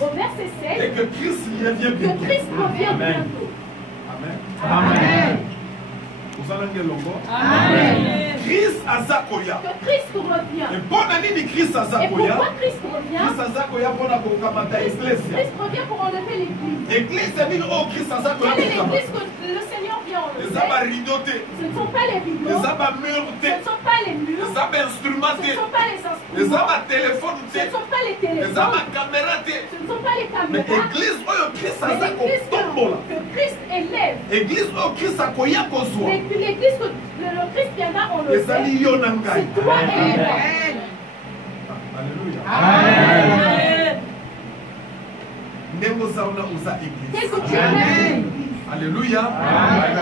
Au verset 7. Et que Christ revient bientôt. Que Christ revient bientôt. Amen. Amen. Vous en avez longo. Amen. Christ azakoya. Que Christ revient. Et bonne année de Christ Et azakoya. pourquoi Christ revient? Christ azakoya pour la kokamata église. Christ revient pour enlever l'église. Église c'est bien oh Christ azakoya. Quelle est l'église que le Seigneur vient enlever? Les abats ridotés. Ce ne sont pas les rideaux. Les abats Ce murtés. ne sont pas les murs. Les abats Ce instrumentés. ne sont pas les Les instruments. abats téléphones. Ce ne sont pas les Les téléphones. abats camératés. Ce ne sont pas les Mais caméras. église oh Christ Mais azakoya l'église tombola. que Christ élève. Église oh Christ akoya kozwa. L'église que le Christ viendra enlever. Les alliés yo nangai. C'est toi et les gens. Alléluia. Amen. Ndenge zauna uza église. Tel que tu es. Alléluia.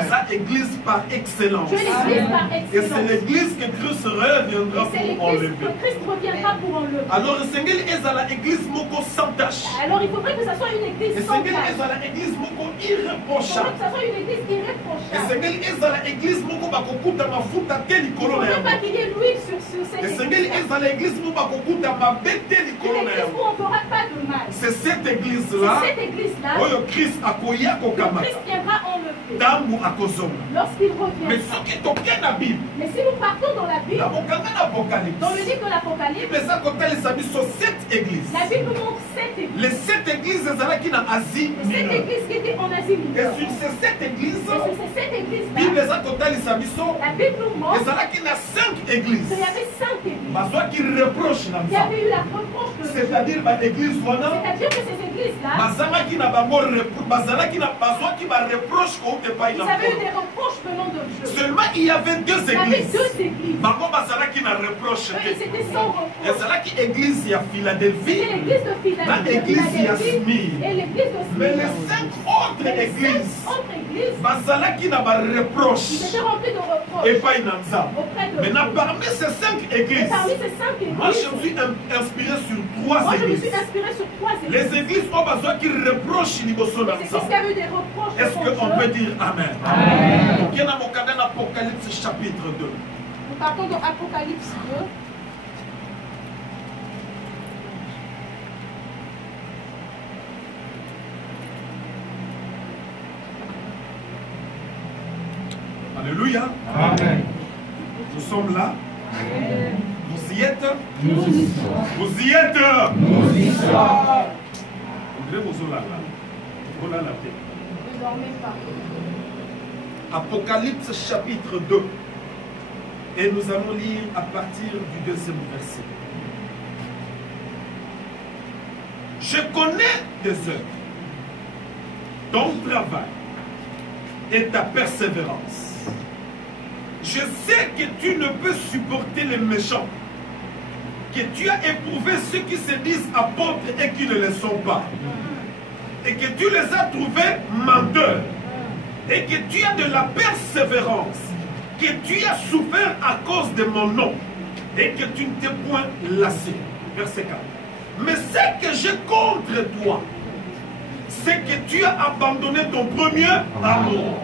Ça église par excellence. Tu es l'église par Et c'est excellence. l'église que Christ reviendra Et c'est pour l'église enlever. que Christ reviendra pour enlever. Alors le Seigneur est à l'église moko sans tache. Alors il faudrait que ça soit une Le église sans Seigneur tache. est à l'église moko Il faudrait irréprochable. que ça soit une église Le irréprochable. Seigneur est à l'église moko bakokuta mafuta te Il ne likolo na faudrait pas yango. qu'il y ait l'huile sur cette Le église. Seigneur est à l'église moko bakokuta mabe te Une likolo na église yango. où on ne fera pas de mal. C'est cette église C'est là cette église-là oyo Christ akoya que kokamata. Christ viendra enlever Ntango akozonga. lorsqu'il Mais reviendra. soki tokei na Bible, Mais si nous partons dans la Bible, na bokanga na Apocalypse, dans le livre de l'Apocalypse, Bible eza kotalisa biso 7 églises. la Bible nous montre 7 églises. Les 7 églises ezalaki na Asie Cette mineure. église qui était en Asie Et mineure. sur ces 7 églises, Et sur ces 7 églises-là, Bible eza kotalisa biso la Bible nous montre ezalaki na 5 églises. qu'il y avait 5 églises. Bazwaki reproche na Il y nzambe. avait eu la reproche de Dieu. C'est-à-dire baéglise wana C'est-à-dire que ces églises-là, bazalaki na bango bazalaki na bazwaki bareproche kouta epai ils na avaient eu nkolo. des reproches venant de Dieu. Seulement il y avait 2 Il y avait églises. 2 églises. Bango bazalaki na reproche Eux, ils te. étaient sans reproche. ezalaki église ya C'était Philadelphie l'église de na église ya Philadelphie Smyrne. et l'église de Mais Smyrne. les 5 autres Mais les 5 églises autres églises, bazalaki na ils bareproche étaient remplis de reproches epai na nzambe. auprès de Maintenant Dieu. parmi ces 5 Et églises, parmi ces 5 moi je églises, me suis inspiré sur 3 moi je me suis églises. inspiré sur 3 églises. Les églises oyo bazwaki reproche liboso na C'est nzambe. qui a eu des reproches Est-ce contre qu'on peut Dieu. dire Amen? Toke na mokanda na Apocalypse chapitre 2. Nous partons dans Apocalypse 2. Alléluia. Amen. Nous sommes là. Vous y êtes? Nous y sommes. Vous y êtes? Nous y sommes. André Bozolala. Bozolala te. Ne dormez pas. Apocalypse chapitre 2. Et nous allons lire à partir du 2e verset. Je connais tes œuvres, ton travail et ta persévérance. Je sais que tu ne peux supporter les méchants, que tu as éprouvé ceux qui se disent apôtres et qui ne le sont pas, et que tu les as trouvés menteurs, et que tu as de la persévérance, que tu as souffert à cause de mon nom, et que tu ne t'es point lassé. Verset 4. Mais ce que j'ai contre toi, c'est que tu as abandonné ton premier amour.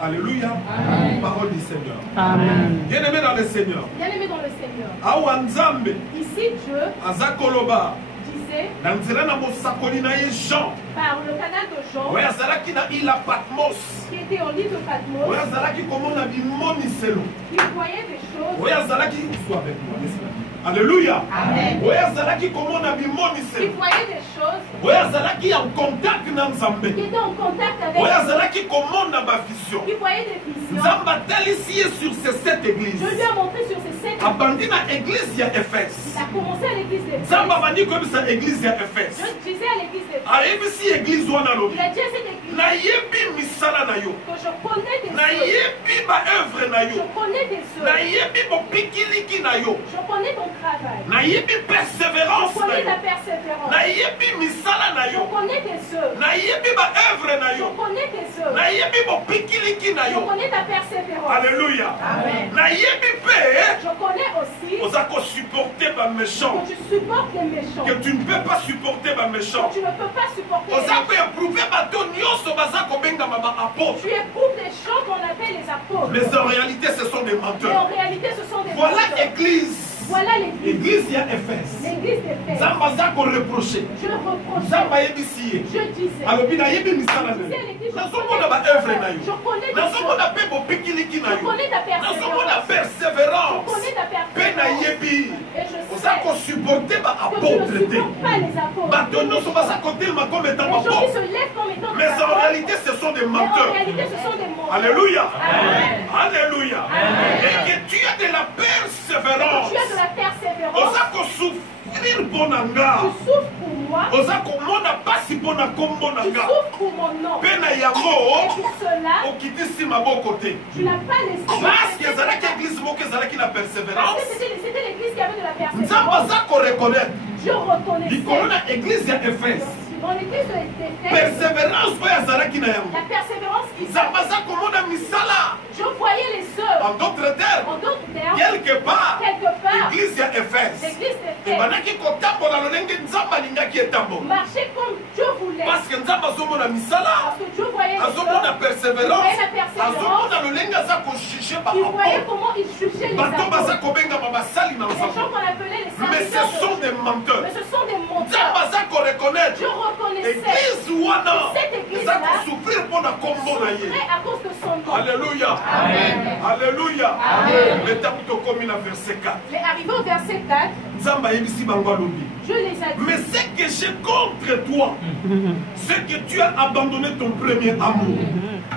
Alléluia. Amen. Parole du Seigneur. Amen. Bien-aimé dans le Seigneur. Bien-aimés dans le Seigneur. Awa Nzambe Ici, Dieu azakoloba disait na nzela na mosakoli na ye Jean par le canal de Jean, oyo azalaki na ila Patmos qui était au lit de Patmos, oyo azalaki komona bimoniselo il voyait des choses. oyo azalaki sois avec moi laisse-la. Alléluia. Amen. oyo azalaki komona Il bimoniselo voyait des choses oyo azalaki en contact na Nzambe qui étaient en contact avec oyo Dieu. azalaki komona bavision. Il voyait des visions. Nzambe atalisi ye sur ces 7 églises. Je lui ai montré sur ces 7 églises. abandi na église ya Éphèse. Il a commencé à l'église d'Éphèse. Nzambe abandi koyebisa église ya Éphèse. Je disais à l'église d'Éphèse. ayebisi église wana Il lobi a dit à cette église nayebi misala na yo, que je connais des œuvres. nayebi baœuvre na Je yo, connais des œuvres. nayebi bopikiliki na yo, Je connais ton travail. nayebi Je persévérance na connais yo, ta persévérance. nayebi misala na Je yo, connais tes œuvres. nayebi baœuvre na Je yo, connais tes œuvres. nayebi bopikiliki na Je yo. connais ta persévérance. Alléluia. Amen. nayebi mpe Je connais aussi oza kosupporte baméchant, que tu supportes les méchants. que tu ne peux pas supporter baméchant. Que tu ne peux pas supporter les oza méchants. koéprouve bato nyonso baza kobengama baapôtre, Tu éprouves les gens qu'on appelle les apôtres. mais en réalité ce sont des Mais en menteurs. réalité, ce sont des Voilà menteurs. église Voilà l'église. Église il y a Éphèse. L'église d'Éphèse. Zamba zako reproché. Je reproche. Zamba yebisiye. Je disais. Alors bina yebi misala Je disais à l'église, je nazomona ba œuvre na yo. Je connais tes Nazomona choses. pe bo pikiliki na Je yo. connais ta Nazomona persévérance. Je persévérance. connais ta Pe na persévérance. yebi. Et je Oza sais ko supporter ba que tu ne apôtre te. supportes pas les apôtres. Bato nyonso baza kotelema comme étant Les gens qui apôtre. se lèvent comme étant des Mais en apôtres, réalité ce sont des mais en menteurs. réalité ce sont des menteurs. Alléluia. Amen. Alléluia. Et que tu as de la persévérance. Tu as de la persévérance. Oza ko souffrir bonanga. Tu souffres pour moi. Oza komona pasi pona kombo Tu nanga. souffres pour mon nom. Pe na Et yango pour cela, okitisi maboko te. tu n'as pas laissé. Parce que ezalaki église moko ezalaki na Parce persévérance. que c'était l'église qui avait de la Nzambe persévérance. aza koreconnaître Je reconnaissais. likolo na église ya Éphèse. Dans l'église d'Éphèse, Persévérance oyo azalaki na yango. la persévérance qui Nzambe aza komona misala. je voyais les œuvres. En d'autres termes, En d'autres termes, quelque part, quelque part, église ya Éphèse l'église d'Éphèse ebandaki kotambola lolenge Nzambe alingaki etambola. marchait comme Dieu voulait. Parce que Nzambe azomona misala, Parce que Dieu voyait les azomona œuvres. persévérance, Il voyait la persévérance. azomona lolenge aza kojuge Il voyait baapôtre. comment il jugeait les Bato baza apôtres. kobengama basali na Les gens Nzambe. qu'on appelait les Mais ce serviteurs. sont des menteurs. Mais ce sont des Nzambe menteurs. aza koreconnaître Je reconnaissais. église wana Cette église eza là kosouffrir mpona kombo na ye. souffrait à cause de son nom. Alléluia. Amen. Alléluia. Amen. Le temps tokomi na verset 4. Mais arrivé au verset 4, Nzambe ayebisi bango alobi. je les ai dit. Mais ce que j'ai contre toi, c'est que tu as abandonné ton premier amour.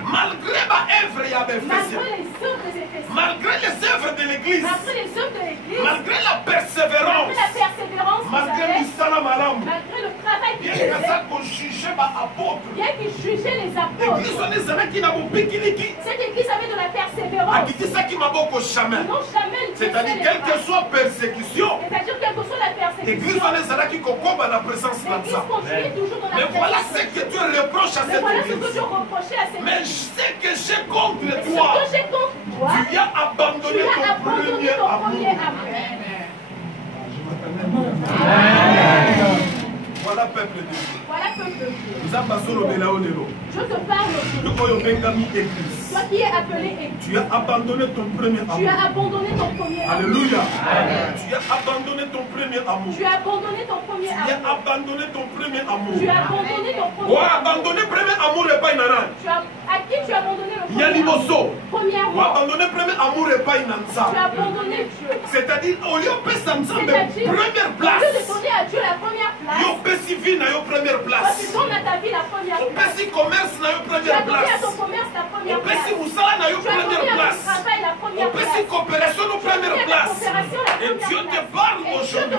Malgré ma œuvre ya Éphésien, Malgré les œuvres des Éphésiens, malgré les œuvres de l'église, malgré les œuvres de l'église, malgré la malgré persévérance, la persévérance qu'ils malgré avaient, misala malamu, malgré le travail qu'ils bien kaza faisaient, kojuge baapôtre. bien qu'ils jugeaient les Église apôtres, wana ezalaki na bopikiliki, cette église avait de la persévérance. akitisaki maboko jamais. Ils n'ont jamais C'est-à-dire, baissé les quelle que bras. soit persécution, C'est-à-dire, quelle que soit la l'église persécution, wana ezalaki kokoba na présence na l'église Nzambe. continue toujours dans la Mais voilà ce présence. que tu reproches à Mais cette voilà ce que église. je reprochais à cette Mais église. je sais que j'ai contre Mais ce toi. que j'ai contre toi, Tu as abandonné tu as ton abandonné premier ton premier amour. amour. Voilà peuple de Dieu. Voilà peuple de Dieu. Nzambe azolobela yo lelo. Je te parle aujourd'hui. Yo oyo obengami église. Toi qui es appelé église, Tu as abandonné ton premier tu as amour. abandonné ton premier amour. Alléluia. Tu as abandonné ton premier amour. Tu as abandonné ton premier Tu as amour. abandonné ton premier amour. Tu as abandonné ton premier Oh, amour. abandonné premier amour et pas inanane. À qui tu as abandonné le Il y a premier amour? l'imoso. Ou Premièrement, abandonné premier amour et pas tu as inanza. abandonné Dieu. C'est-à-dire, au lieu de passer ensemble, C'est-à-dire, première au lieu de place. donner à Dieu la première place, Yo pesi vie na yo première toi tu place. donnes à ta vie la première place. Opesi commerce na yo Tu as première donné à place. ton commerce la première place. Opesi musala na yo Tu as donné première à ton place. travail la première Opesi place. coopération na première place. Et Dieu te parle aujourd'hui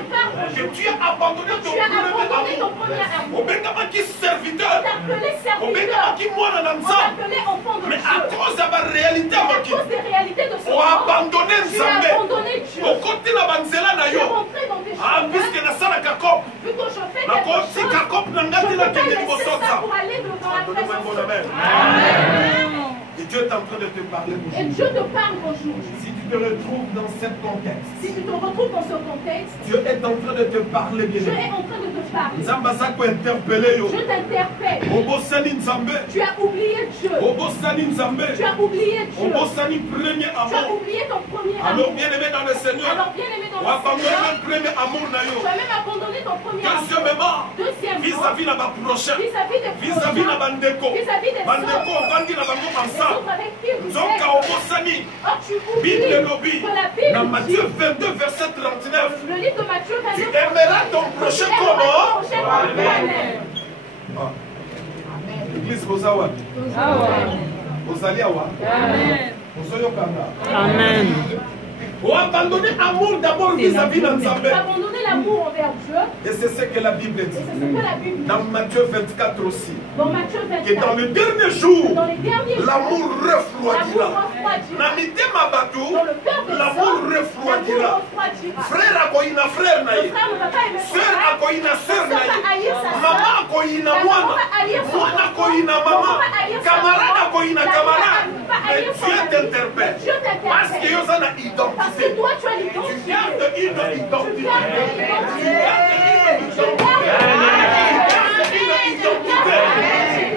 que tu as abandonné ton Tu as premier abandonné ton amour. premier amour. Obengamaki On serviteur. t'appelait serviteur. Obengamaki mwana na On Nzambe. t'appelait enfant de Mais Dieu. à cause de la réalité À moki, cause des réalités de ce on a monde, abandonné tu as Nzambe. abandonné Dieu. Au côté na banzela na Tu es yo. rentré dans tes Ah, chemins. puisque na sala kakop. Vu que je fais Na quelque koti chose, kakop na je ngati ne na peux pas kende laisser liboso ça za. pour aller devant la Donnez-moi un bon présence. amen. Amen. Et Dieu est en train de te parler Et aujourd'hui. Dieu te parle aujourd'hui. Si tu te retrouves dans cet contexte, Si tu te retrouves dans ce contexte, Dieu est en train de te parler bien. Dieu est en train de te parler. Nzamba zako interpellé yo. Je t'interpelle. Obosani Nzambe. Tu as oublié Dieu. Obosani Nzambe. Tu as oublié Dieu. Obosani premier Tu as amour. oublié ton premier Alors amour. bien aimé dans le Seigneur. Alors bien aimé dans On va le abandonner Seigneur, le premier amour na yo. tu as même abandonné ton premier amour. Deuxièmement, Deuxièmement, vis-à-vis na ba prochain. vis-à-vis des Vis-à-vis na prochains, bandeko. vis-à-vis des Bandeko autres, vandi na bango les ensemble. autres avec qui vous Nzoka êtes. obosani. Oh, tu oublies Bible lobby. que la Dans Bible Matthieu dit, 22 verset 39. le livre de Matthieu va Tu dire, aimeras ton prochain comment? prochain comme toi-même. Ah. L'église boza wapi? Bozali awa? Bozoyokanga. Amen. On a abandonné l'amour d'abord vis-à-vis de Nzambe. Tu as abandonné l'amour envers Dieu. Et c'est ce que la Bible Et dit. c'est ce que la Bible dit. Dans Matthieu 24 aussi. Dans Matthieu Que dans 24, le dernier jour, dans les derniers jours, l'amour l'amour refroidira. refroidira. Na mitema bato, Dans le cœur des l'amour hommes, l'amour refroidira. refroidira. Frère akoyina frère na Le ye. frère ne va pas aimer son Sœur frère. akoyina sœur na ye. Va haïr sa Mama sœur. akoyina La mwana. maman va haïr son Mwana enfant. akoyina L'enfant mama. va haïr sa Camarade maman. akoyina L'ami camarade. va haïr Mais son Dieu ami. t'interpelle. Dieu t'interpelle. Parce que yo ça na Parce que identité. toi, tu as Tu l'identité. gardes une identité. Tu gardes l'identité.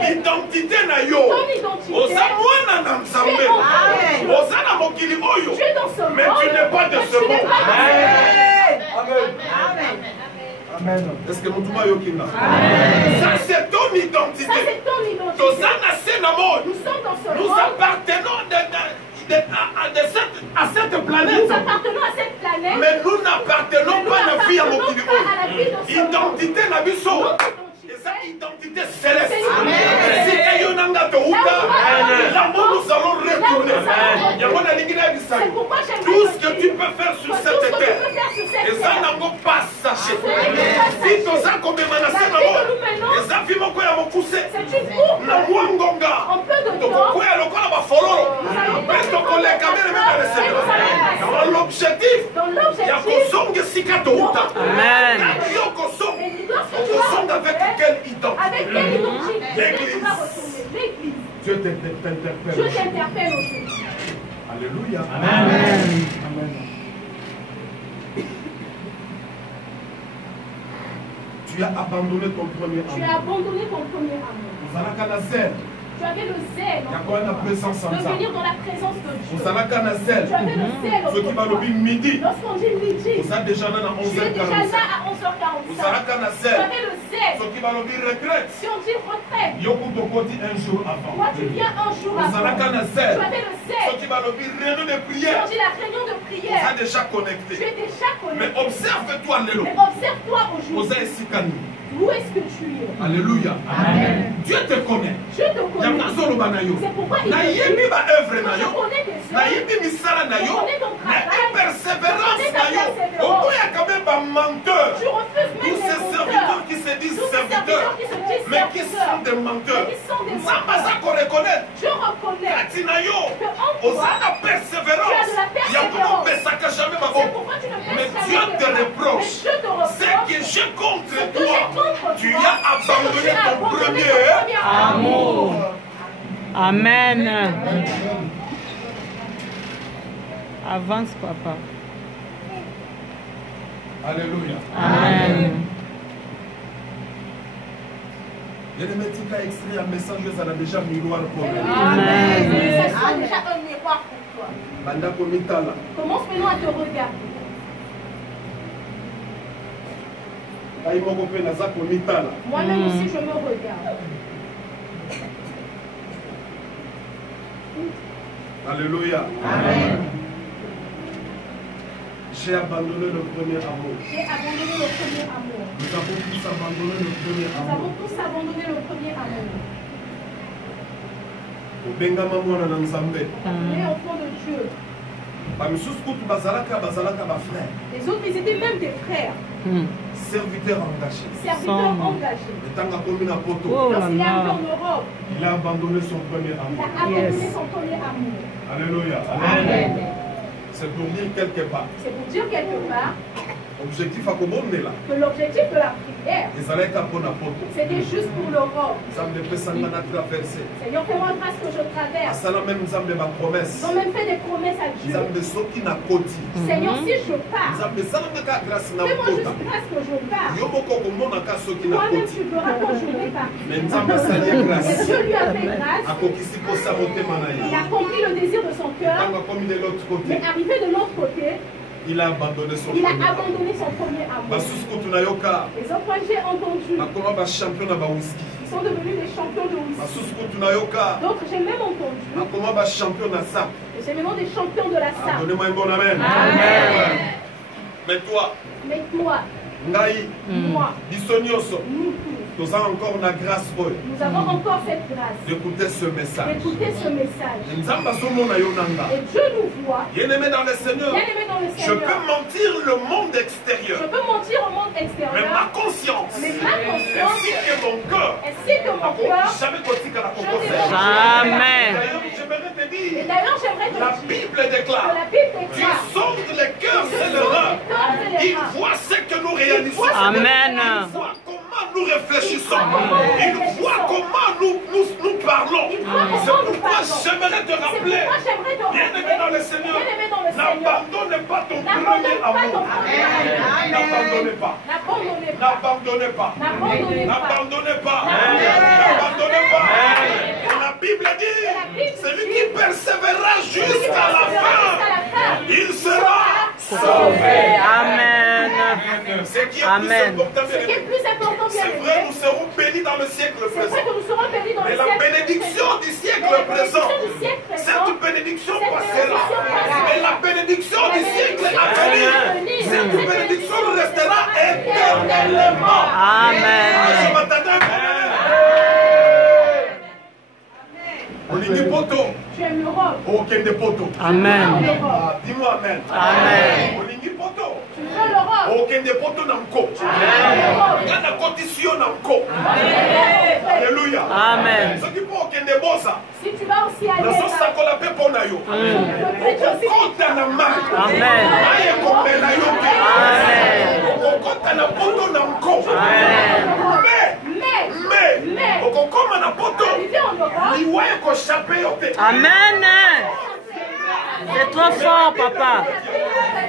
L'identité na na yo. Ton identité. Oza mwana na Nzambe. Tu es enfant. Oza na mokili oyo. Tu es dans ce monde. Mais tu n'es pas de mais ce tu n'es monde. pas de ce monde. Amen. Amen. Est-ce que Moutuma Yokinga? Ça c'est ton Ça, identité. c'est ton identité. Toza na se na mode. Nous sommes dans ce Nous monde. appartenons à cette planète. Nous appartenons à cette planète. Mais nous n'appartenons pas à la vie à mokili pas à la vie de ce oyo. Identité na biso. Notre Et ça, identité. identité céleste. Amen. Si Kayonanga Touta, là où nous allons retourner. C'est pourquoi j'aimerais Tout ce te que dire tu peux faire sur que cette tout ce que tu terre. peux faire sur cette Et ça terre. n'a pas sachet. Amen. Si tu as comme menacé La vie que nous menons, et ça fait mon coin à mon poussé. c'est une courbe. Na mwangonga. En peu de Donc temps, on peut aller à la follow. nous allons Mais donc on les caméras dans le Seigneur. Dans l'objectif. dans Il y a l'objectif. Kosong Sika Touta. Amen. Yo Kosong. Et lorsque On tu vas Kosong avec retrouver, quelle identité? avec quelle identité L'église. tu vas retourner? L'église. Dieu Dieu t'interpelle. t'interpelle aujourd'hui. Alléluia. Amen. Tu as abandonné ton premier Tu as amour. abandonné ton premier amour. Ozalaka na zèle. Tu avais le zèle Ya en kwa na toi présence en de ça. venir dans la présence de Dieu. Ozalaka na zèle. Tu avais le zèle en Ceux qui toi. va le midi. Lorsqu'on dit midi, Oza déjà na tu es déjà 11h45. là à 11h45. Ozalaka na Tu zèle. avais le zèle. Ceux qui va le retraite. Si on dit retraite, Yoku Tokoti un jour avant. toi tu viens un jour avant. Ozalaka na Tu zèle. avais le Ceux zèle. qui va le réunion de Si prière. on dit la réunion de Oza prière, déjà tu connecté. es déjà Mais connecté. observe-toi Lélo. Mais observe-toi aujourd'hui. Oza esikani. Où est-ce que tu es? Alléluia. Amen. Dieu te connaît. Je te connais. Yanga zoloba na yo. C'est pourquoi il Na te yebi dit, ba œuvre na je yo. connais tes Na œuvres. yebi misala na yo. Je connais ton Na travail. persévérance Je connais ta na yo. persévérance. Okoya quand même ba menteur. Tu refuses même Tous les ces menteurs. serviteurs qui se disent Tous ces serviteurs, serviteurs qui se disent mais qui serviteurs. sont des menteurs. Mais qui sont des Nzamba menteurs. aza koreconnaître Je reconnais kati na yo que en toi, oza na persévérance. tu as de la persévérance. Yango mopesaka jamais c'est maboko. pourquoi tu ne Mais fais Dieu jamais te de mal. reproche. Mais Dieu te C'est reproche. que j'ai contre Ce que toi. j'ai contre Tu toi, as abandonné c'est que tu as ton abandonné premier ton premier Amour. Amen. Avance, papa. Alléluia. Amen. Il y a des métiers qui ont extrait un message, ça a déjà miroir pour eux. Amen. Ce sont déjà un miroir pour toi. Banda komitala. Commence maintenant à te regarder. Aïe moko pe naza komitala. Moi-même aussi, je me regarde. Alléluia. Amen. J'ai abandonné le premier amour. J'ai abandonné le premier amour. Nous avons tous abandonné le premier Nous amour. avons tous abandonné le premier amour. Obengama mwana na Nzambe. Mais enfant de Dieu. Bamisusu kutu bazalaka ba frère. Les autres, ils étaient même des frères. Serviteur engagé. Serviteurs engagés. Etanga komi na poto. Oh là Lorsqu'il est arrivé là. en Europe, Il a abandonné son premier il amour. a abandonné Yes. son premier amour. Alléluia. Amen. C'est pour dire quelque part. C'est pour dire quelque part Objectif à kobondela. que l'objectif de la prière, Ezalaka mpona poto. c'était juste pour l'Europe. Nzambe epesanga na traversé. Seigneur, fais-moi grâce que je traverse. Asala même Nzambe ba promesse. Ils ont même fait des promesses à Dieu. Nzambe soki na koti. Seigneur, si je pars, Nzambe esalangaka grâce na fais-moi kota. juste grâce que je pars. Yo moko komonaka soki na Toi-même, koti. tu verras quand je vais partir. Mais Nzambe asali ye Et grâce. Dieu lui a fait grâce. Akokisi kosa motema na Il ye. a accompli le désir de son cœur. Ntango akomi de l'autre côté. Mais arrivé de l'autre côté, Il a abandonné son il a premier amour. abandonné son premier amour. Basusu kutu nayoka. Les autres fois, j'ai entendu, Bakoma ba champion na ba whisky. ils sont devenus des champions de whisky. Basusu kutu nayoka. D'autres, j'ai même entendu, Bakoma ba champion na sap. et c'est maintenant des champions de la Ah, salle. donnez-moi un bon amen. Amen. Mais toi, Mais toi, ngai, moi, biso nyonso, nous tous, toza encore na grâce oyo nous avons encore cette grâce d'écouter ce message. d'écouter ce message. Nzambe azomona yo nanga. Et Dieu nous voit, Bien-aimé dans le Seigneur, bien aimé dans le je Seigneur. peux mentir le monde Je extérieur, peux mentir au monde mais ma extérieur, conscience, mais ma conscience, ainsi que mon cœur, ainsi que mon cœur. jamais kotika na kokose. Amen. D'ailleurs, j'aimerais te Et dire, d'ailleurs, j'aimerais te la dire Bible que déclare, la Bible Dieu déclare, sonde les cœurs et le rein. Il voit ce que nous réalisons. Amen. Il voit comment nous réfléchissons. Il voit comment nous parlons. C'est pourquoi j'aimerais te c'est rappeler, pourquoi j'aimerais te bien-aimé dans le Seigneur, bien-aimé dans le Seigneur, n'abandonne pas ton premier n'abandonne pas ton amour. premier amour. N'abandonnez pas. N'abandonnez pas. N'abandonnez pas. N'abandonnez pas. N'abandonnez pas. N'abandonnez pas. N'abandonnez pas. On a Bible dit, celui qui persévérera jusqu'à la fin, il sera sauvé. Amen. Ce qui est Amen. plus important, c'est vrai, nous serons bénis dans le siècle présent. Mais la bénédiction du siècle présent, cette bénédiction passera. Mais la bénédiction du siècle à venir, cette bénédiction restera éternellement. Amen. Je m'attendais à Olingi poto. Tu aimes l'Europe. Okende poto. Amen. Dis-moi amen. Amen. Olingi poto. Tu veux l'Europe. Okende poto na mko. Kana condition na mko. Alléluia. Amen. Ce qui peut okende bosa. Si tu vas aussi aller Na so sakola pe pona yo. Okota na mai. Amen. Aye komela yo te. Amen. Okota na poto na mko. Mais okokoma na poto. Liwaye ko chape yo te. Amen. C'est trop fort, papa.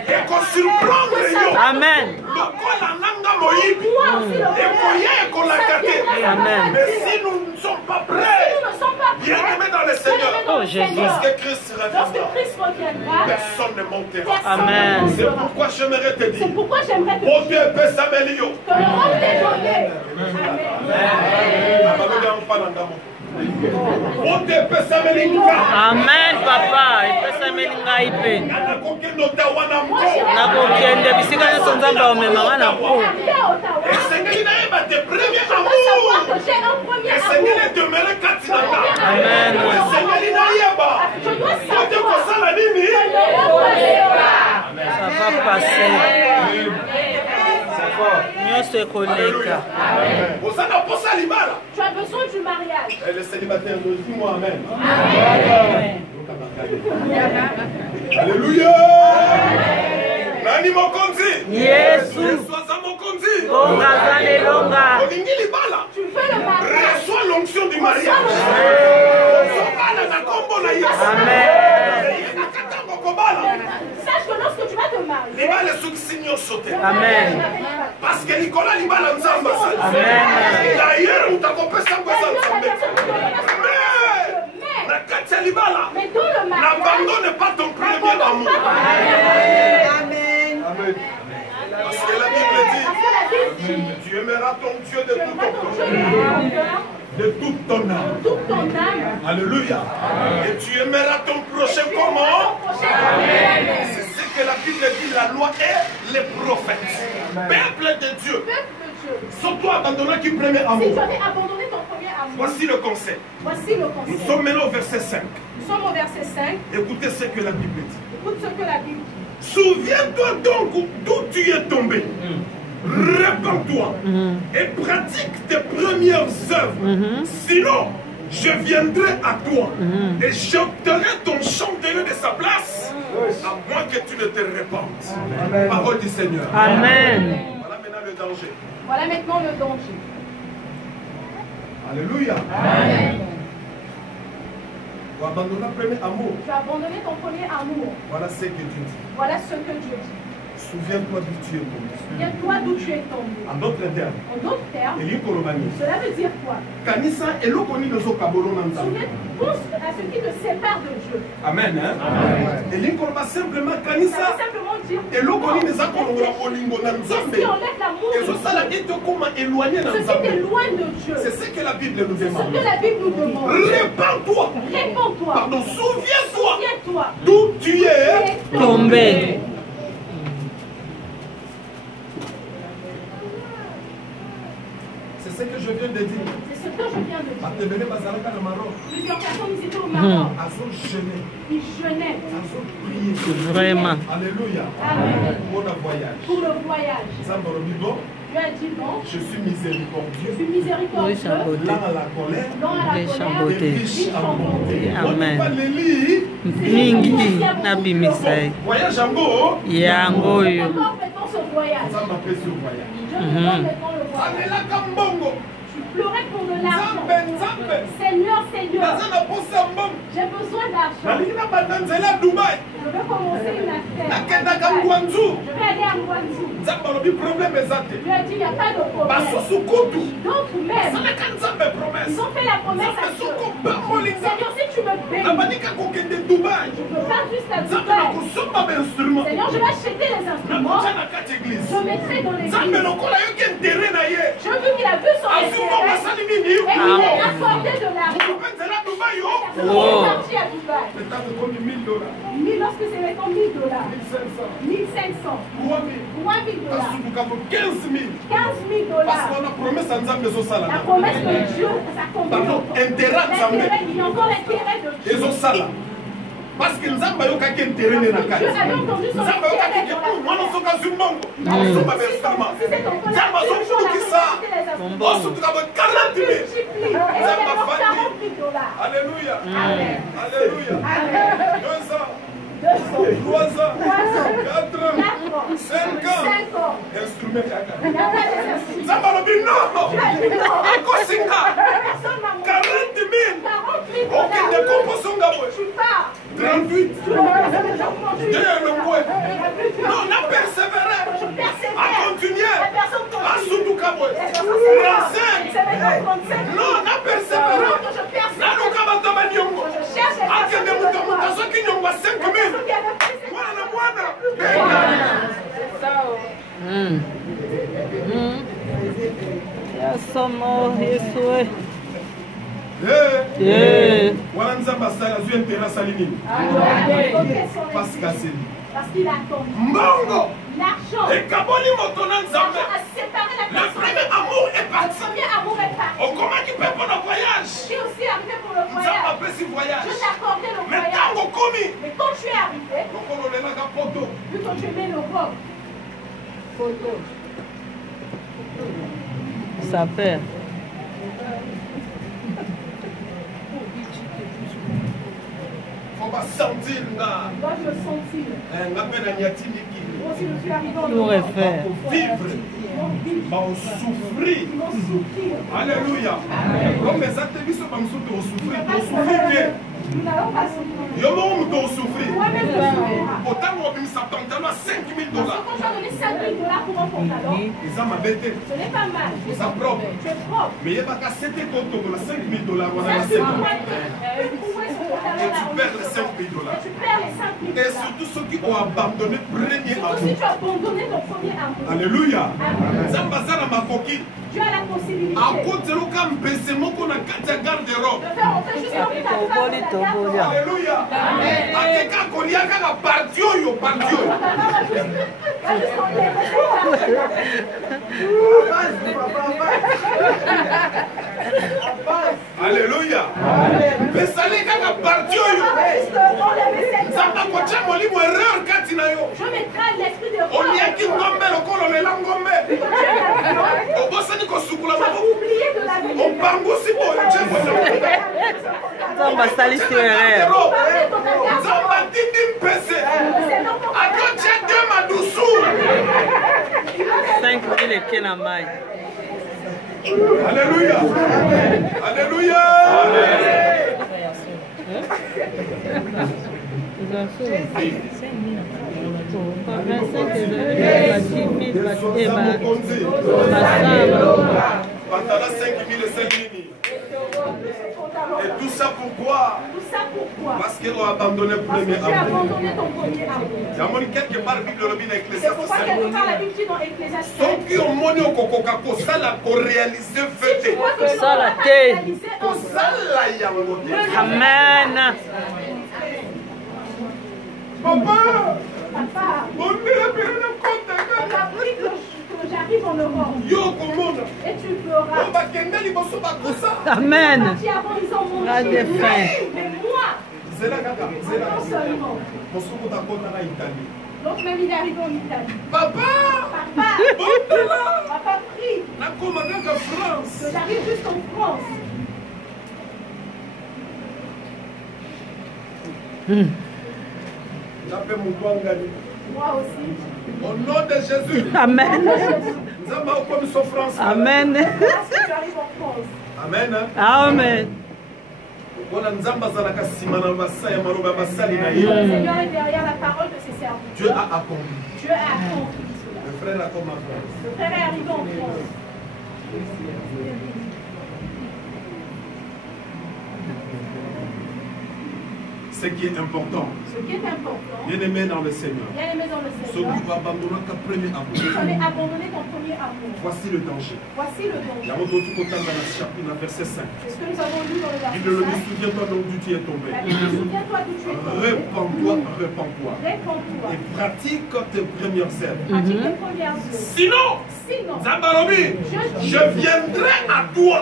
Et qu'on surprendre yo. Amen. Lokola nanga moyibi. Et qu'on y ait qu'on la gâté. Amen. Mais si nous ne sommes pas prêts, bien aimés dans le Seigneur, Oh, Jésus. lorsque Christ reviendra, reviendra, personne ne montera. Amen. C'est pourquoi j'aimerais te dire, c'est pourquoi j'aimerais te oh Dieu, dire paix Samelio. que l'Europe t'est donnée. Amen, papa. Ipesamelinga ipe. Nakokende bisika nyonso Nzambe omemanga na mpo. Amen. Ça va passer. Nyonso ekoleka. Tu as besoin du mariage. Et le célibataire nous dit moi amen. Alléluia. Nani mokonzi. Yesu. Sois mokonzi. Longa zane longa. Olingi libala. Tu fais le mariage. Reçois l'onction du mariage. Sache que lorsque tu vas te marier, Amen. parce que Nicolas libala nzamba. Amen. D'ailleurs, utakopesa ngweza nzambe. Mais na katia libala. mais dans le mariage, N'abandonne pas ton premier amour. Amen. Amen. Parce que la Bible dit, tu aimeras ton Dieu de tout ton cœur, de toute ton âme. Alléluia. Et tu aimeras ton prochain comment? C'est ce que la Bible dit, la loi et les prophètes. Peuple de Dieu. Sont toi abandonné qui premier Si amour. tu avais abandonné ton premier amour, Voici le conseil. voici le Nous conseil. sommes maintenant au verset 5. Nous sommes au verset 5. Écoutez ce que la Bible dit. Écoute ce que la Bible dit. Souviens-toi donc d'où tu es tombé. Répands-toi et pratique tes premières œuvres. Sinon, je viendrai à toi et j'ôterai ton chandelier de sa place, à moins que tu ne te répandes. Parole du Seigneur. Amen. Voilà maintenant le danger. Voilà maintenant le danger. Alléluia. Amen. Ou abandonner le premier amour. Tu as abandonné ton premier amour. Voilà ce que Dieu dit. Voilà ce que Dieu dit. Souviens-toi d'où tu es tombé. Souviens-toi d'où tu es tombé. En d'autres termes, En d'autres termes, cela veut dire quoi? Kanisa elokoni nozo kabolo na nzambe. Pense à ce qui te sépare de Dieu. Amen. Elinkoloba simplement Ça kanisa veut simplement dire elokoni neza kolongola bolingo na qu'est-ce nzambe. qui enlève l'amour de Ezosala Dieu? ete koma éloigné na Ce qui nzambe. t'éloigne de Dieu. C'est ce que la Bible nous Ce demande. que la Bible nous demande. Répands-toi. Réponds-toi. Pardon, souviens-toi Souviens-toi. d'où tu es. Tombé. C'est ce que je viens de dire. C'est ce que je viens de dire. Batebele bazalaka na Maroc. Plusieurs personnes ici au Maroc, Azo jeûner. ils jeûnaient. Azo prier. Vraiment. Alléluia. Amen. Pour le voyage. Pour le voyage. Nzambe alobi bon, Dieu a dit non, je suis je miséricordieux. suis miséricordieux, Oui, Là à la colère. non à la Riche en colère, beauté. Riche en bonté. Amen. Baleli. Mingi nabimisai. Voyage yango. Yango oyo. Encore maintenant ce voyage. Nzambe apesi yo voyage. Dieu nous donne maintenant le voyage. Alelaka mbongo. Tu pleurais pour de l'argent. Nzambe. Seigneur, Seigneur, Naza na posa mbongo. j'ai besoin d'argent. Nalingi na banda nzela ya Dubai. Je veux commencer une affaire. Nakendaka Ngwanzu. Je vais aller à Ngwanzu. Nzambe alobi problème eza te. Dieu a dit il n'y a pas de problème. Basusu kutu. D'autres même, Asalaka Nzambe ils promesse. ont fait la promesse à Dieu. Soko bamoli C'est Na banika kokende Dubaï. Je peux pas juste à Nzambe Dubaï. nakosomba ba instrument. Seigneur, je vais acheter les instruments. Nakotia na kati église. Je mettrai dans Nzambe l'église. lokola yoki intérêt na ye. Je veux qu'il a vu son Azungo intérêt. basali nini? Et il est accordé de l'argent. Kopenzela Dubaï yo. Il est parti à Dubaï. Le temps de komi $1000. Lorsque c'est maintenant $1000, 1500. 1500, $3000, Asubuka ko 15 000. $15 000. Parce qu'on a promesse à Nzambe ezosala. La promesse de Dieu, ça Pardon, combine. intérêt à Nzambe. Il y a encore l'intérêt de Dieu. ezosala. Parce que Nzambe ayokaki intérêt ne na kati. Dieu avait entendu son Nzambe ayokaki intérêt ke dans la mwana soki azwi mbongo. Azomba bestama. Si c'est ton frère, Nzambe azofulukisa. Osutuka bo 40 000. Nzambe afandi. $40,000. Alléluia. Amen. Alléluia. Amen. 2 ans. 200, 3 ans. 4 4 ans. ans, 5 ans. 5 ans. Instrument kaka. Il n'y a pas de instruments. Nzambe alobi non. Tu as dit non. Akosinga. Personne m'a montré. 40 000. 40 000 okende $. komposonga boye. Tu pars. 38. Tu as Derrière le bois. dit Non, on a persévéré. je persévère. À continuer. La personne À continue. Sutuka boye. La personne se 35. C'est maintenant 35. Non, on a persévéré. Donc je persévère. Naluka bato banyongo. Je cherche les Akende personnes mutu de mutu moi. azoki nyongo 5 000. Qui avait pris ces Mwana na mwana. Yasomo Yesu. Wana Nzambe asali azwi intérêt asali nini? Parce qu'aseli. Parce qu'il a attendu. Mbongo. L'argent. Ekaboli moto na Nzambe. L'argent a séparé la Le personne. premier amour est Le parti. premier amour est parti. Okomaki mpe mpo na voyage. Je suis aussi arrivé pour le Nzambe voyage. apesi voyage. Je t'ai accordé le Mais voyage. ntango okomi Mais quand tu es arrivé, lokolo olelaka poto. vu que tu mets le robe, Sa père. Faut basentir nga. dois je le sentir. Nga mpe na niatiniki. Moi aussi, je suis arrivé en Nous refaire. Vivre. Baosouffrir. Ils vont souffrir. Alléluia. Comme eza te biso bamosusu tosouffrir. Tosouffrir te. Nous n'allons pas souffrir. Yo moko moto osouffrir. Toi-même, tu souffriras. Otango obimisa pantalon à 5 000 Parce $. que quand tu as donné $5 000 pour un pantalon, Eza mabe te. ce n'est pas mal. Eza propre. Tu es propre. Mais yebaka sete totokola 5 000 $. Wana na Ça, c'est 7 ans. pourquoi tu trouves ce pantalon Et là. tu perds les 5 000 $. Tu perds les 5 000 Et $. surtout ceux qui ont abandonné premier Surtout si amour. tu as abandonné ton premier amour. Alléluia. Amen. Nzambe aza na makoki. Tu as la possibilité akoteloka mpese moko na kati ya garde-robe. de faire entrer juste un peu ta femme dans ta garde-robe. Alléluia. Akeka kolia kaka parti oyo parti oyo. Pas juste entrer, Alléluia. Pesali kaka parti oyo. Nzambe akotia molimo erreur kati na yo. je mettrai l'esprit de roi. Oliaki ngombe lokolo olela ngombe. Obosani kosukula Tu as maboko. oublié de laver les mains. Opangusi boyo nzembo. Nzambe asalisi erreur. Nzambe atindi mpese. Akotia te madusu. 5 000 eke na mai. Alléluia. Alléluia. Pendant 5 000 et 5 000. Et tout ça pourquoi? Tout ça pourquoi? Parce qu'ils ont abandonné le Parce que premier tu as amour. abandonné ton premier amour. Il y a mon quelque part Bible le bin C'est Ecclésiaste pourquoi 5. quelque part la Bible dit dans Ecclésiaste 5. Ceux qui ont moni okokoka kosala koréaliser Si tu fête. vois que tu Ça, la n'auras pas tête. réalisé un Kosala yango te. Amen. Papa, papa. on est bien na On compte. a pris que j'arrive en Europe. Yo komona. Et tu pleuras. On va kende liboso bakosa. Amen. Parti avant, ils ont mangé. Pas de faim. Mais moi, Zela kaka, zela non kaka. seulement. Mosuku takota na Italie. Donc même il est arrivé en Italie. Papa, Papa, bondela. papa prie Nakoma kaka France. que j'arrive jusqu'en France. Nape mutwangani. Moi aussi. Au nom de Jésus. Amen. Nzamba okomi so France. Amen. Parce que j'arrive en France. Amen. Amen. Wana nzamba azalaka nsima na basa ya maloba ya basali na Le ye. Seigneur est derrière la parole de ses serviteurs. Dieu a accompli. Dieu a accompli cela. Le frère a comme après. Le frère est arrivé en France. Ce qui est important. Bien aimé dans le Seigneur. Celui qui va abandonner ton premier amour. Voici le danger. Verset 5. Il ne le dit, souviens-toi donc d'où tu es tombé. Répands-toi. Et pratique tes premières œuvres. Sinon, Zambalobi, je viendrai à toi.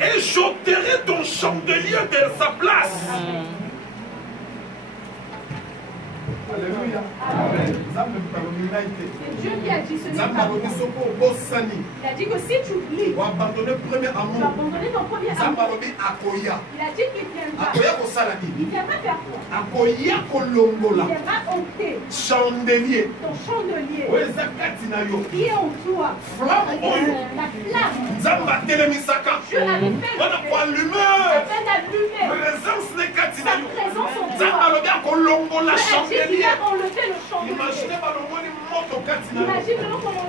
Et j'ôterai ton chandelier de sa place. Alléluia. Amen. Dieu qui a dit ce n'est pas bon. Il a dit que si tu oublies, tu vas abandonner ton premier amour. Il a dit qu'il viendra. Il viendra vers toi. Il viendra ôter chandelier. Ton chandelier qui est en toi. La flamme. Dieu a fait d'allumer. Sa présence en toi. Il a enlevé le chandelier.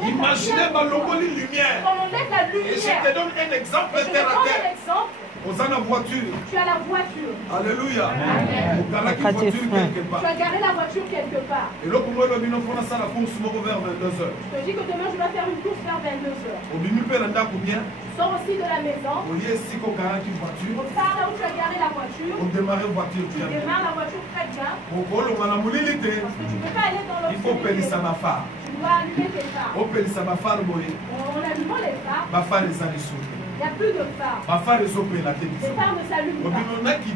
Imaginez ma lumière. On enlève la lumière. Et je te donne un exemple terre à terre. Vous avez la voiture. Tu as la voiture. Alléluia. Tu as garé la voiture quelque part. Et là, pour moi, je vers 22h. Je te dis que demain, je vais faire une course vers 22h. Tu sors aussi de la maison. Au part là où tu as garé la voiture. Tu démarres la voiture très bien. Parce que tu ne peux pas aller dans l'obscurité. Il faut payer ça ma femme. Tu dois allumer tes phares. On paye ça ma femme. En allumant les phares. Ma femme les a les il n'y a plus de phares. Ma femme les opère la télé. Les phares ne s'allument pas. Tu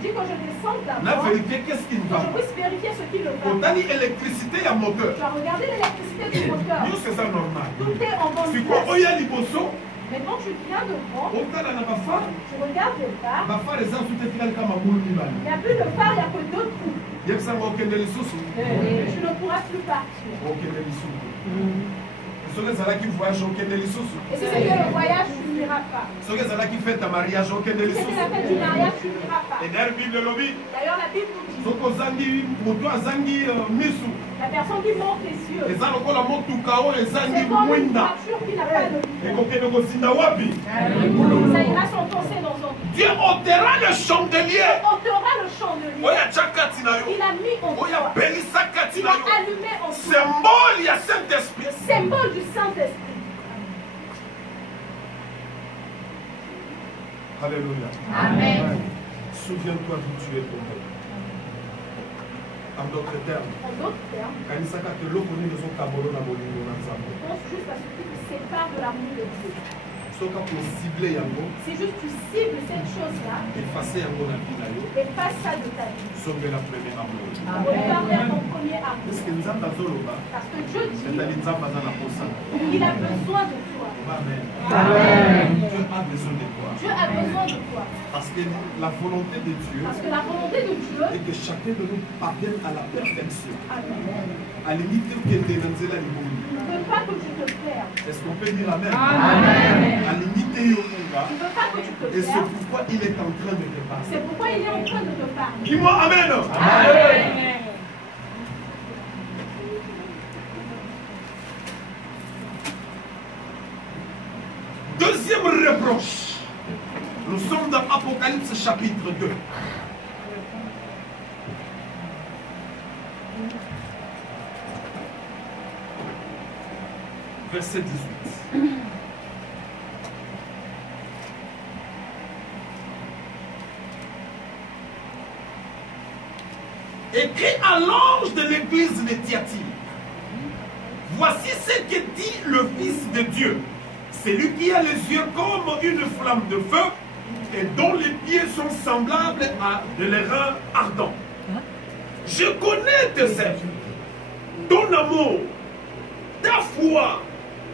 dis que je descends d'abord. Qu'est-ce qui va? Je puisse vérifier ce qui le va. On a dit électricité et moteur. Tu as regardé l'électricité du moteur. Nous, c'est ça normal. Tout est en bonne place. Mais quand tu viens devant, tu regardes les phares. Il n'y a plus de phare, il n'y a que deux trous. Tu ne pourras plus partir. Et si c'est que le voyage, tu n'iras pas. Si c'est la fête du mariage, tu n'iras pas. D'ailleurs, la Bible nous dit, la personne qui monte les cieux, c'est comme une voiture qui n'a pas de lumière. Ça ira s'enfoncer dans son Dieu ôtera le chandelier. Il a mis en toi. Il a allumé en toi. Symbole, il y a Saint-Esprit. Symbole du Saint-Esprit. Alléluia. Amen. Souviens-toi d'où tu es tombé. En d'autres termes. Pense juste à ce qui te sépare de l'amour de Dieu. Si juste tu cibles cette chose-là, efface ça de ta vie. Repars vers ton premier amour. Parce que Dieu dit qu'il a besoin de toi. Amen. Dieu a besoin de toi. Dieu a besoin de toi. Parce que la volonté de Dieu est que chacun de nous parvienne à la perfection. À limite que tu ne veux pas que tu te perdes. Est-ce qu'on peut dire Amen? Amen. À limiter tu ne veux pas que tu te perdes. Et c'est pourquoi il est en train de te parler. C'est pourquoi il est en train de te parler. Dis-moi Amen. Amen. Deuxième reproche. Nous sommes dans Apocalypse chapitre 2. Verset 18. Écrit à l'ange de l'église de Thyatire. Voici ce que dit le Fils de Dieu. Celui qui a les yeux comme une flamme de feu et dont les pieds sont semblables à de l'airain ardent. Je connais tes œuvres, ton amour, ta foi,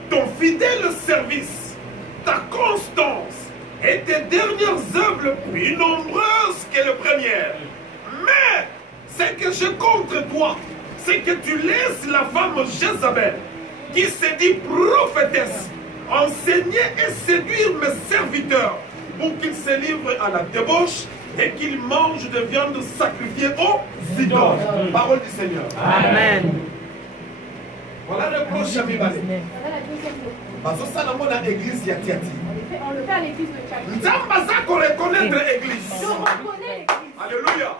ton fidèle service, ta constance et tes dernières œuvres plus nombreuses que les premières. Mais ce que je contre toi, c'est que tu laisses la femme Jézabel, qui se dit prophétesse, enseigner et séduire mes serviteurs pour qu'ils se livrent à la débauche et qu'ils mangent de viande sacrifiée aux idoles. Parole du Seigneur. Amen. Voilà le prochain Bible. On le fait à l'église de Thyatire. Je reconnais l'église. Alléluia.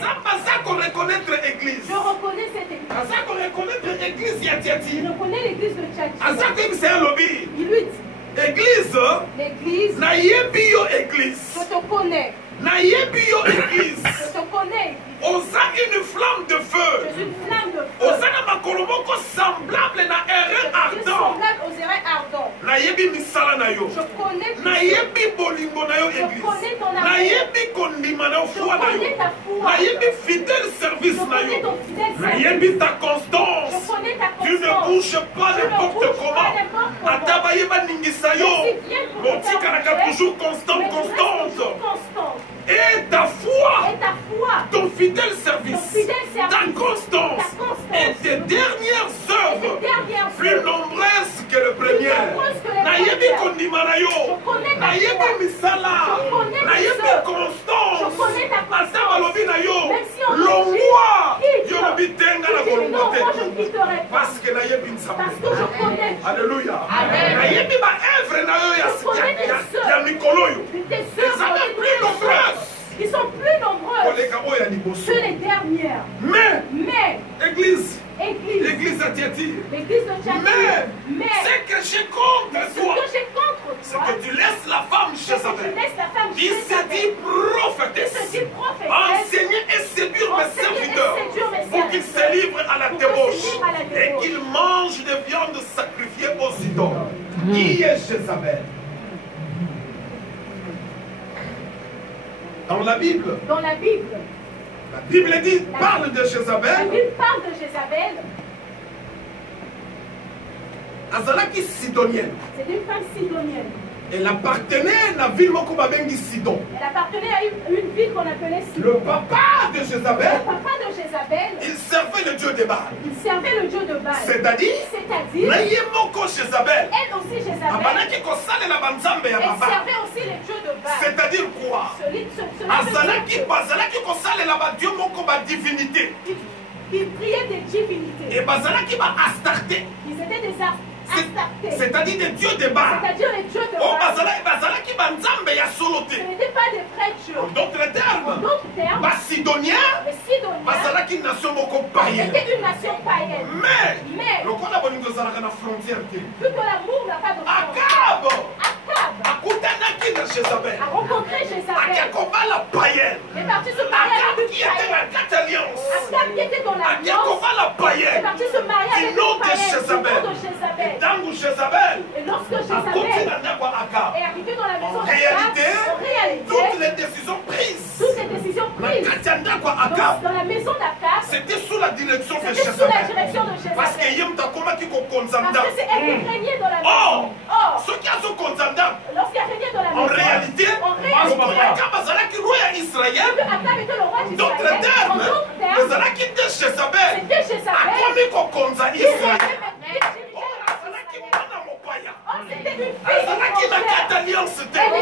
Ça passe qu'on reconnaître l'église. Je reconnais cette église. Ça qu'on reconnaître l'église Yatiati. Je reconnais l'église de Tchadji. Ça que c'est un lobby. Il lui dit. Église. L'église. Naïebi yo église. Je te connais. Naïebi yo église. Je te connais. Osa une flamme de feu. Je suis une flamme de feu. Osa na makolomoko semblable na erreur ardent. Semblable aux erreurs ardents. Nayebi misala na yo. Je connais. Nayebi bolingo na yo Je église. connais ton amour. Nayebi kondima na yo Je foi na yo. connais ta foi. Nayebi fidèle service Je na connais yo. ton fidèle service. Nayebi ta Je constance. connais ta Tu ne constance. bouges pas Tu ne n'importe bouges comment. pas n'importe comment. Ata bayeba ningisa yo. Mais si bien pour te Motika faire naka bouger, toujours mais constante, tu restes constante. toujours constante. Et ta foi. Et ta foi. Ton fidèle service. Ton fidèle service. Ta constance. Ta constance. Et tes dernières Et œuvres. tes dernières Plus œuvres. nombreuses que les premières. nombreuses que les Nayebi premières. kondima na yo. Je connais ta Nayebi foi. misala. Je connais tes Nayebi œuvres. constance. Je connais ta constance. Ata balobi na yo. Même si on Longwa. quitte. Yo lobi tenga na Tu dis, kolongwa non, te. moi je ne quitterai pas. Parce que nayebi Parce nzambe. que je connais. Alléluia. Amen. Nayebi ba œuvre na yo Je connais tes œuvres. ya mikolo yo. Tes Elles avaient œuvres plus nombreuses. Ils sont plus nombreuses Koleka oyo ya liboso. que les dernières. Mais, église. Église, L'église à Tiati. l'église de Tchadji, Mais ce que j'ai contre ce toi, que j'ai contre c'est toi, que tu laisses la femme c'est chez sa que tu mère. laisses la femme Qui chez sa se dit mère. Qui prophétesse. se dit prophétesse. Enseigner et séduire mes Enseigner et serviteurs séduire mes pour qu'ils se serviteurs. livrent à la Pour qu'ils se débauche livrent à la et débauche. qu'ils mangent des viandes sacrifiées aux idoles. Qui est Jézabel? Dans la Bible, Dans la Bible dit, parle de la Jézabel. Bible parle de Jézabel. Azalaki sidonienne. C'est une femme sidonienne. Elle appartenait à la ville Mokobabengi Sidon. Elle appartenait à une ville qu'on appelait Sidon. Le papa de Le Jézabel, papa de Jézabel, il servait le dieu des Baal. il servait le dieu de Baal. C'est-à-dire, C'est-à-dire, naye moko Jézabel. elle aussi Jézabel, Abanaki kosalela banzambe ya elle baba. servait aussi les dieux de Baal. C'est-à-dire quoi? Azalaki bazalaki kosalela ba dieu moko ba divinité. Qui priaient des divinités. Et bazalaki ba Astarté. Ils étaient des Astartés. C'est-à-dire des dieux de Baal. C'est-à-dire les dieux de Oh, Baal. bazalaki banzambe ya soloté. Ce n'étaient pas des vrais dieux. En d'autres En termes, d'autres termes, ba Sidonien les Sidoniens bazalaki nation moko païenne. étaient une nation païenne. Mais lokola bolingo ezalaka na frontière te. Vu que l'amour n'a pas de frontières, Akab Akab akutanaki na Jézabel. a rencontré Jézabel. akekobala païenne. Il est parti se marier Akab avec qui une était païenne. dans quatre alliances. Akab qui était dans l'alliance. akekobala Il est païenne. parti se marier Du avec nom une de païenne. Du Jézabel. nom de Jézabel. Tangu Jézabel Et lorsque akoti Jézabel na ndako ya Akab. est arrivé dans la maison En d'Akab, réalité, en réalité, toutes les décisions prises toutes les décisions na prises kati ya ndako ya Akab, dans la maison d'Akab, c'était sous la direction de c'était sous la Jézabel. direction de Parce que Jézabel. ye moto akomaki kokonza Parce ndako. que c'est elle qui régnait dans la Or, maison. Or, soki azokonza ndako, lorsqu'elle régnait dans la en maison, réalité, Akab azalaki roi ya Israël. Akab était le roi D'autres d'Israël. En termes, d'autres termes, ezalaki nde Jézabel c'était Jézabel akomi kokonza qui Israël. régnait Or azalaki mwana mopaya, Oh, c'était une fille azalaki na étrangère. kati alliance te. Elle